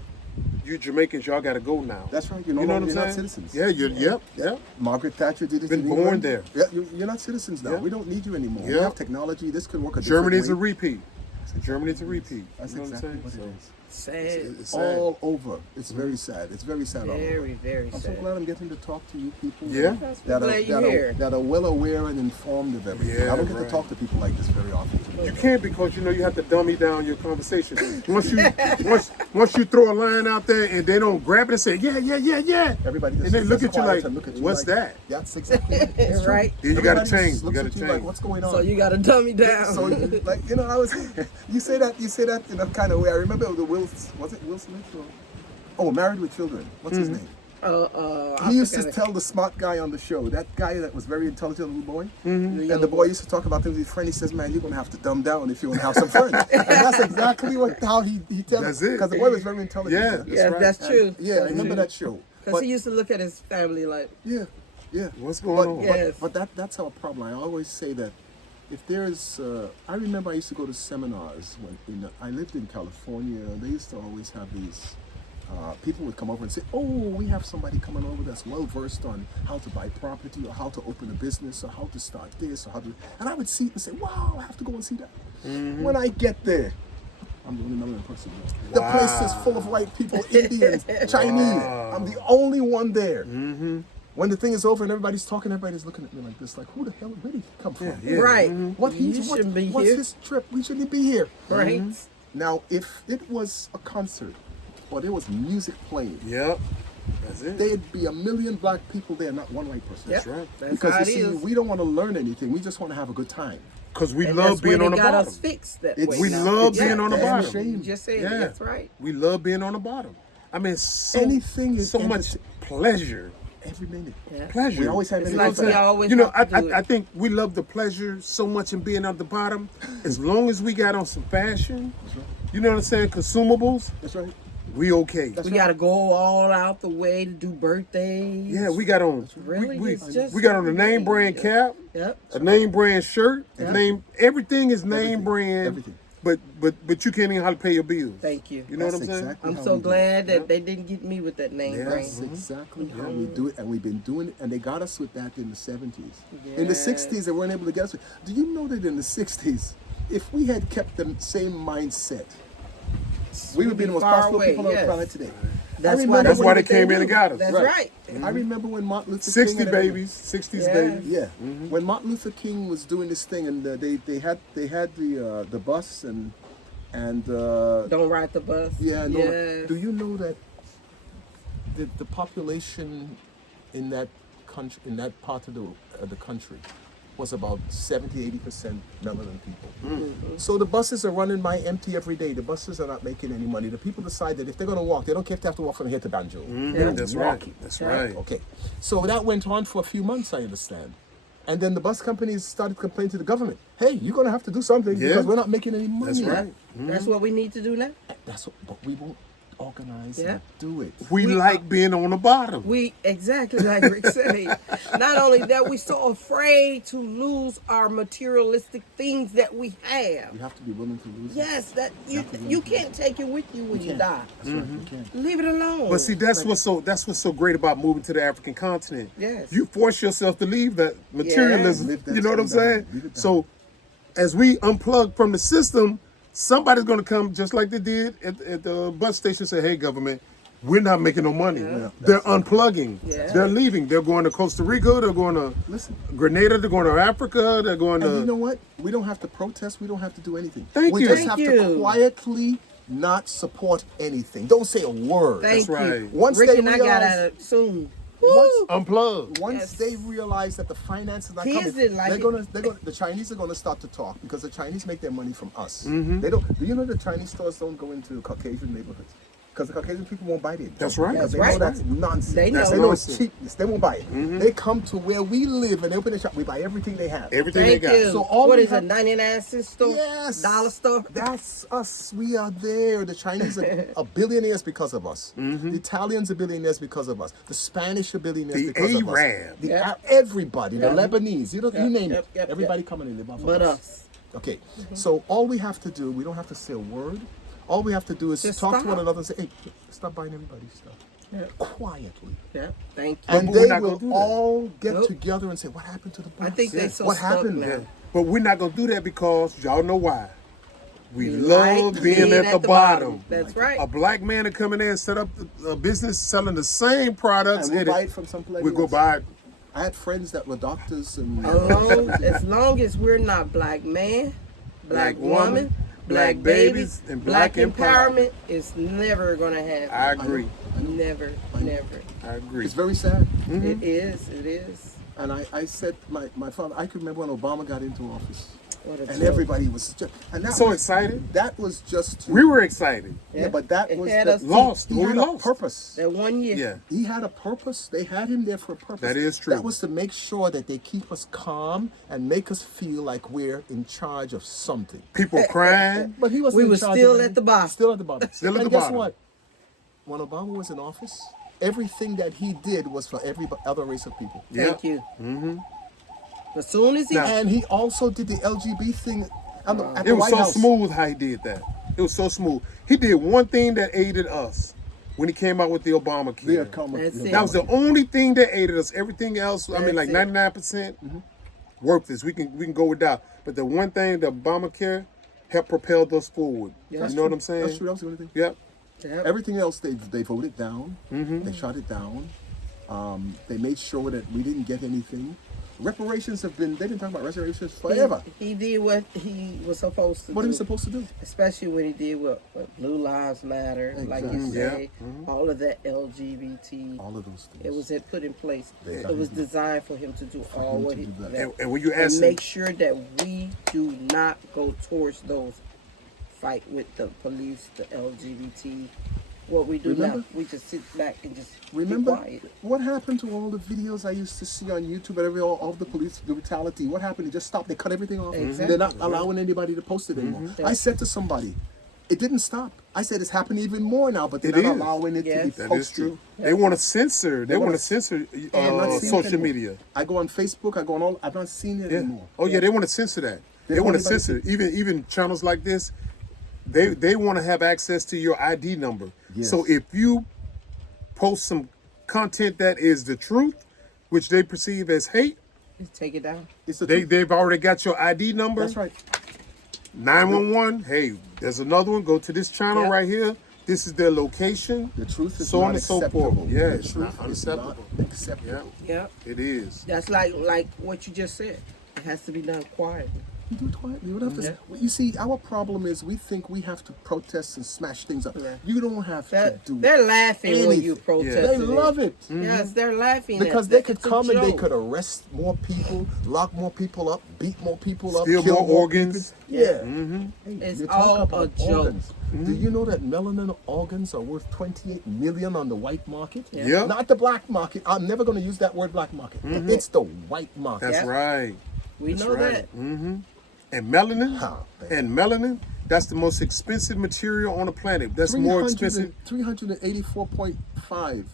You Jamaicans, y'all got to go now." That's right. You know what I'm you're saying? not citizens. Yeah. Yep. Margaret Thatcher did it. Been in born England. there. Yeah, you're not citizens now. Yeah. We don't need you anymore. We Yeah. have technology. This could work a different Germany's way. a repeat. Germany's a repeat. That's You know exactly what I'm what saying? it is. Sad. It's sad. all over. It's very sad. It's very sad. all over. Very, very I'm so sad. glad I'm getting to talk to you people. Yeah. That are, Glad you're that, here. are, that are well aware and informed of everything. Yeah, I don't get right. to talk to people like this very often. You can't, because you have to dummy down your conversation. Once you throw a line out there and they don't grab it and say yeah, Everybody just and they look sits at you quiet like, and look at you what's like, that? That's exactly it. It's true. Right. Then you got to Everybody change. just You looks got at to you change. like, what's going on? So you got to dumb me down. So, like, I was, you say that in a kind of way. I remember the Will Smith? Married with Children. What's his name? I He used to forgot it. tell the smart guy on the show, that guy that was very intelligent little boy, The and yellow the boy used to talk about things with his friend. He says, "Man, you're gonna have to dumb down if you want to have some fun." And that's exactly how he tells That's it. it. Because the boy was very intelligent. Yeah. That's Yeah, right. that's true. And, yeah, I remember that show. Because he used to look at his family like, Yeah. What's going on? Yes. But that's our problem. I always say that if there's, I remember I used to go to seminars when I lived in California. They used to always have these. People would come over and say, "Oh, we have somebody coming over that's well versed on how to buy property or how to open a business or how to start this or how to." And I would see it and say, "Wow, I have to go and see that." When I get there, I'm the only American person there. The place is full of white people, Indians, Chinese. I'm the only one there. When the thing is over and everybody's talking, everybody's looking at me like this, like, "Who the hell? Where did he come from?" Yeah. right. What You he's shouldn't be what's here. his trip? We shouldn't be here. Right. Now, if it was a concert or there was music playing, Yep. That's it. there'd be a million black people there, not one white person. Yep. right. That's Because how you it see, is. we don't want to learn anything. We just want to have a good time. Because we And love that's being where on the they got bottom. us fixed that It's- way. We now. love Yeah, being on the that's bottom. what You just said Yeah. that's right. We love being on the bottom. I mean, Anything is so much pleasure. Every minute. Yeah. Pleasure. We always have It's energy like for we that. always You know, have to do I it. think we love the pleasure so much in being at the bottom. As long as we got on some fashion, you know what I'm saying, consumables, That's right. we okay. We got to go all out the way to do birthdays. Yeah, we got on. Really? We It's just got on a name brand cap, Yep. a name brand shirt, Yeah. everything is name Everything. brand. Everything. But you can't even how to pay your bills. Thank you. You know what I'm That's saying? exactly I'm how so we do it. glad that they didn't get me with that name Yeah. brand. That's exactly how we do it, and we've been doing it, and they got us with that in the 70s. In the Yes. 60s, they weren't able to get us with. Do you know that in the 60s, if we had kept the same mindset, we would be the most far powerful away, people on the yes. planet today. That's I why remember That's when why the they came thing- in and got us. That's right. I remember when Martin Luther 60 King and everything- babies, 60s Yeah. babies. Yeah, when Martin Luther King was doing this thing, and they had the bus and Don't ride the bus. yeah. No, Yes. do you know that the population in that country, in that part of the country, was about 70-80% melanin people. So the buses are running by empty every day. The buses are not making any money. The people decide that if they're going to walk, they don't care if they have to walk from here to Banjo. They're That's walking. right. That's right. Okay. So that went on for a few months, I understand. And then the bus companies started complaining to the government. Hey, you're going to have to do something Yeah. because we're not making any money. That's right. That's what we need to do now. That's what, but we won't. organize Yeah. and do it. We like being on the bottom. We exactly like Rick said. Not only that, we're so afraid to lose our materialistic things that we have. You have to be willing to lose it. Yes, that you have to be you willing to can't take it with you when you can't. die. That's right, you can't. Leave it alone. But see, that's what's so great about moving to the African continent. Yes. You force yourself to leave that materialism. Live that You know what I'm stuff down. saying? Leave it down. So as we unplug from the system, somebody's gonna come just like they did at the bus station and say, hey government, we're not making no money. Yeah. They're unplugging. Yeah. They're leaving. They're going to Costa Rica, they're going to Listen. Grenada, they're going to Africa, they're going to And you know what? We don't have to protest. We don't have to do anything. Thank we you. just Thank have you. to quietly not support anything. Don't say a word. Thank That's you. right. Once Rick they and I got realize- out of soon. Once, Woo! unplug. once Yes. they realize that the finances are Kids coming, didn't like the Chinese are gonna start to talk because the Chinese make their money from us. Mm-hmm. They don't. Do you know the Chinese stores don't go into Caucasian neighborhoods? Because the Caucasian people won't buy it. That's right. Because That's they know right. that's nonsense. They know. They know it's Nonsense. cheapness. They won't buy it. They come to where we live and they open a shop. We buy everything they have. Everything Thank they got. you. So all what we is have- it? 99-cent store? Yes. Dollar store? That's us. We are there. The Chinese are billionaires because of us. The Italians are billionaires because of us. The Spanish are billionaires The because of us. Arab. The Yeah. everybody. Yeah. The Lebanese. You name it. Yep. Everybody coming in. They buy from But us. us. Okay. So all we have to do, we don't have to say a word. All we have to do is Just talk to stop. one another and say, hey, stop buying everybody's stuff. Yeah. Quietly. Yeah. Thank you. And but we're they not gonna will do that. all get Nope. together and say, what happened to the bus? I think they so What stuck happened? now. Yeah. But we're not gonna do that because y'all know why. We We love like being at the bottom. That's right. A black man to come in there and set up a business selling the same products. And we'll and buy it from someplace we go else. buy it. I had friends that were doctors and As long as we're not black man, black woman, black babies, and black black empowerment, it's never gonna happen. I agree. Never, never. I agree. it's very sad. It is. It is. And I said, my father, I can remember when Obama got into office. What a And joke. everybody was just, and that So was, excited. that was just to, We were excited. yeah, but that It was had the, us Lost. he We had a lost. purpose. That 1 year. Yeah. He had a purpose. They had him there for a purpose. That is true. That was to make sure that they keep us calm and make us feel like we're in charge of something. People crying. But he was We were still at the bottom. Still at the bottom. Still at and the guess bottom. what? When Obama was in office, everything that he did was for every other race of people. Thank you. As soon as he Now- And he also did the LGBT thing at the It was White so House. smooth how he did that. It was so smooth. He did one thing that aided us when he came out with the Obamacare. That's it. That was the only thing that aided us. Everything else, I mean, That's like it. 99% worthless. We can go without. But the one thing, the Obamacare, helped propel us forward. Yeah. You know what I'm saying? That's true. That was the only thing. Yep. Yep. Everything else they voted down. They shot it down. They made sure that we didn't get anything. Reparations have been, they've been talking about reparations forever. He did what he was supposed to What do. are we supposed to do? Especially when he did what Blue Lives Matter, like you Exactly. say, Yeah. all of that LGBT. All of those things. It was put in place. Yeah. It was designed for him to do all him what to he do that. that- And when you ask and him, make sure that we do not go towards those fight with the police, the LGBT. What we do Remember? now, we just sit back and just Remember be quiet. what happened to all the videos I used to see on YouTube and all of the police brutality? What happened? They just stopped. They cut everything off. Exactly. They're not allowing anybody to post it anymore. I said to somebody, it didn't stop. I said it's happening even more now, but they're It not is. allowing it to be Yes. posted. that is true. They want to censor. They want wanna- to censor I'm not seeing it social anymore. media. I go on Facebook. I go on all. I'm not seeing it Yeah. anymore. Oh yeah, they want to censor that. They They want want to everybody censor even channels like this. They want to have access to your ID number. Yes. So if you post some content that is the truth, which they perceive as hate, Just take it down. It's the truth. they've already got your ID number. That's right. 911. Hey, there's another one. Go to this channel Yeah. right here. This is their location. The truth is so not on and so acceptable. forth. Yeah, The it's truth not is not unacceptable. acceptable. Yeah, Yep. it is. That's like what you just said. It has to be done quietly. You do it quietly. You don't have to. You see, our problem is we think we have to protest and smash things up. Yeah. You don't have to do. They're laughing when you anything. protest. They love it. Yes, they're laughing Because at they that. could It's a come and they joke. could arrest more people, lock more people up, beat more people up, Steal kill more more organs. people. Yeah. Hey, It's you talk all about a joke. organs. Do you know that melanin organs are worth 28 million on the white market? Yeah. Yep. Not the black market. I'm never going to use that word black market. It's the white market. That's Yeah. right. We That's know right. that. And melanin, Oh, man. and melanin, That's the most expensive material on the planet. That's more expensive. 384.5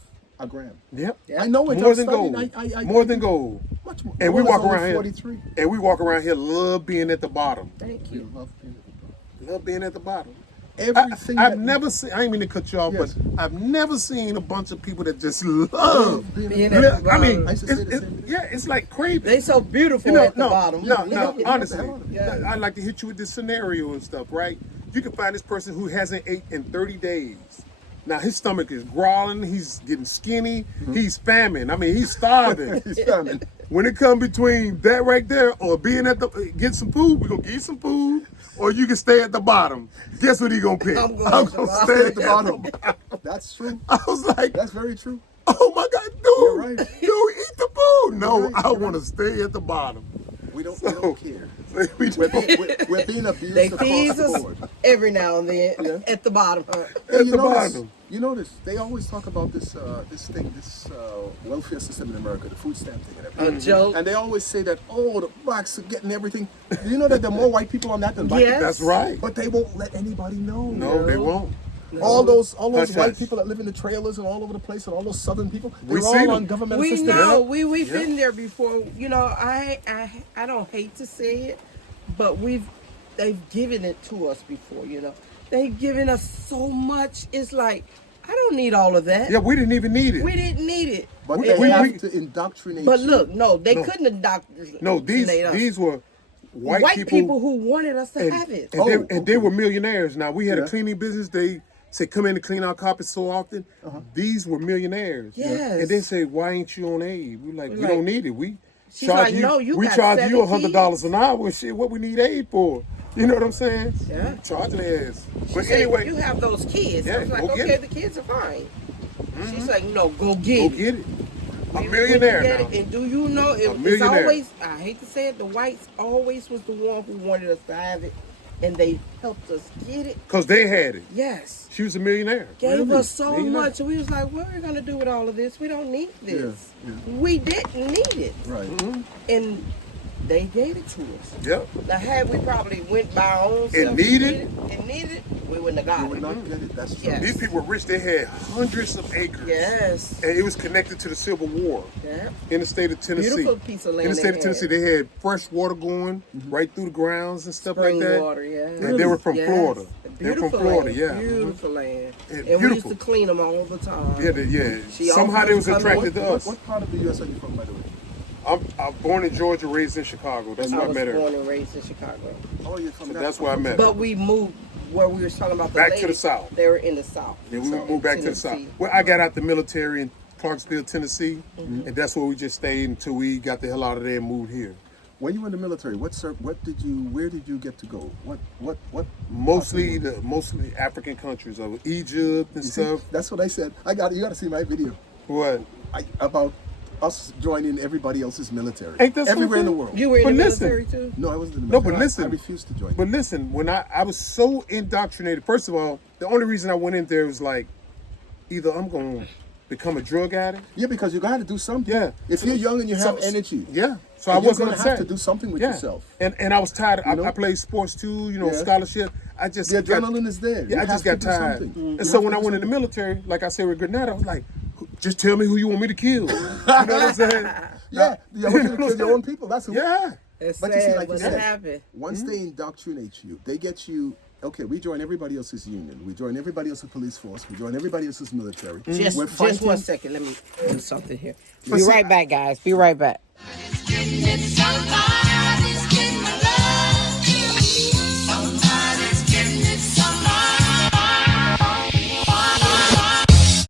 a gram. Yep. Yeah. I know it. More I'm than studying. gold. I More than gold. Much more. And we Gold is walk only around here. 43. And we walk around here, love being at the bottom. Thank You you. love being at the bottom. Love being at the bottom. Everything. I've never seen. I ain't mean to cut you off, Yes. but I've never seen a bunch of people that just love. Being at the I mean, bottom. I used to say the same thing. yeah, it's like crazy. They so beautiful You know, at the bottom. No, honestly, Yeah. I'd like to hit you with this scenario and stuff, right? You can find this person who hasn't ate in 30 days. Now his stomach is growling, he's getting skinny, he's famine. I mean, he's starving. He's famine. When it comes between that right there or being at the get some food, we're gonna get you some food, or you can stay at the bottom. Guess what he gonna pick? I'm going at the bottom. stay At the bottom. That's true. I was like, That's very true. oh my God, dude, You're right. dude, eat the food. No, You're right, I you're want to stay at the bottom. We don't So- care. We We're, don't- we're being abused They across feed the us board. every now and then at the bottom. Huh? Hey, At you the notice, bottom. you notice they always talk about this welfare system in America, the food stamp thing and everything. A joke. And they always say that, oh, the blacks are getting everything. Do you know that there are more white people on that than black Yes. people? That's right. But they won't let anybody know. No, they won't. All those Hush, white hush. people that live in the trailers and all over the place, and all those southern people, We they're see all them. on government We assistance. know we've been there before. You know, I don't hate to say it, but they've given it to us before. You know, they've given us so much. It's like I don't need all of that. Yeah, we didn't even need it. We didn't need it. But We- they we- have we- to indoctrinate. But you. look, no, they No. couldn't indoctrinate No, us. these were white, people who wanted us to have it. And they were millionaires. Now we had Yeah. a cleaning business. They said, "Come in to clean our carpets so often." These were millionaires. Yes. And they say, "Why ain't you on aid?" We're like, "We like- don't need it. We She's charge like, you. "No, you we got charge you 7 $100 an hour. Shit, what we need aid for?" You know what I'm saying? Yeah. Charging their ass. But She said, anyway, you have those kids. Yeah, I was like, go get okay, it. the kids are fine. She's like, no, go get go it. get it. A We millionaire get now. it. And do you know, it's millionaire. always, I hate to say it, the whites always was the one who wanted us to have it. And they helped us get it. Because they had it. Yes. She was a millionaire. Gave Really? us so Millionaire. much. And we was like, what are we going to do with all of this? We don't need this. Yeah, We didn't need it. Right. And they gave it to us. Yep. Now, had we probably went by our own self needed? and needed it, we wouldn't have You got would it. not get it. That's true. Yeah. These people were rich. They had hundreds of acres. Yes. And it was connected to the Civil War Yeah. in the state of Tennessee. Beautiful piece of land. In the state of they Tennessee, had. they had fresh water going right through the grounds and stuff Spring like that. water, yeah. And they were from Yes. Florida. They're Beautiful from Florida, land. yeah. Beautiful land. Yeah, And we used beautiful. to clean them all the time. Yeah. She Somehow they was always attracted to What, us. what part of the U.S. are you from, by the way? I'm born in Georgia, raised in Chicago. That's where I I was met her. born and raised in Chicago. Oh, you're from So that. that's where I met her. But we moved where we were talking about the Back to the ladies, South. They were in the South. Yeah, we So, moved back to the South. Tennessee. Well, I got out the military in Clarksville, Tennessee, and that's where we just stayed until we got the hell out of there and moved here. When you were in the military, where did you get to go? What? Mostly African countries of Egypt and You see, stuff. that's what I said. You got to see my video What? about us joining everybody else's military. Ain't that everywhere in the something? world. You were in But the listen. military too? No, I wasn't in the No, military. but listen. I refused to join. But listen, when I was so indoctrinated, first of all, the only reason I went in there was like, either I'm going to become a drug addict. Yeah, because you got to do something. Yeah. If you're young and you have So- energy. Yeah. So And I wasn't you're gonna have upset. to do something with yourself. And I was tired. You know? I played sports too, Yeah. scholarship. I just The got- adrenaline is there. You Yeah, I have just to got do tired. something. You And have so to when I do went in the something. military, like I said with Grenada, I was like, just tell me who you want me to kill. You know what I'm saying? Yeah, you want you to kill your own people. That's who. Yeah. It's But you see, sad like you when said, that happened. once they indoctrinate you, they get you. Okay, we join everybody else's union. We join everybody else's police force. We join everybody else's military. Just We're fighting. 1 second. Let me do something here. But Be see, right back, guys. Be right back. It's getting so far.